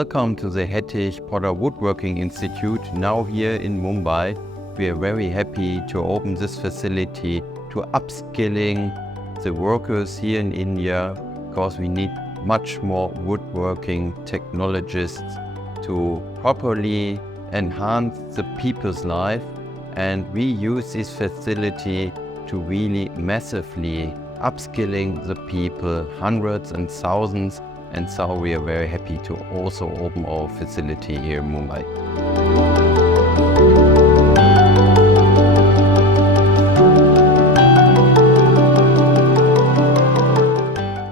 Welcome to the Hettich Poddar Woodworking Institute, now here in Mumbai. We are very happy to open this facility to upskilling the workers here in India, because we need much more woodworking technologists to properly enhance the people's life. And we use this facility to really massively upskilling the people, hundreds and thousands. And so we are very happy to also open our facility here in Mumbai.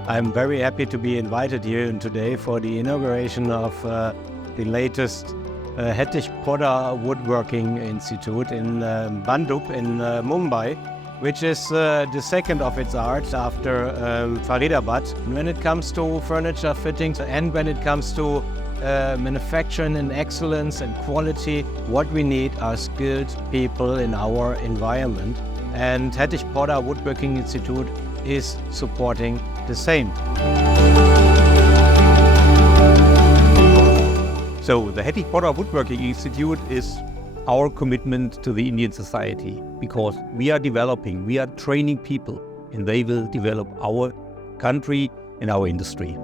I'm very happy to be invited here today for the inauguration of the latest Hettich Poddar Woodworking Institute in Bhandup in Mumbai, which is the second of its art after Faridabad. When it comes to furniture fittings and when it comes to manufacturing and excellence and quality, what we need are skilled people in our environment. And Hettich Poddar Woodworking Institute is supporting the same. So the Hettich Poddar Woodworking Institute is our commitment to the Indian society, because we are training people, and they will develop our country and our industry.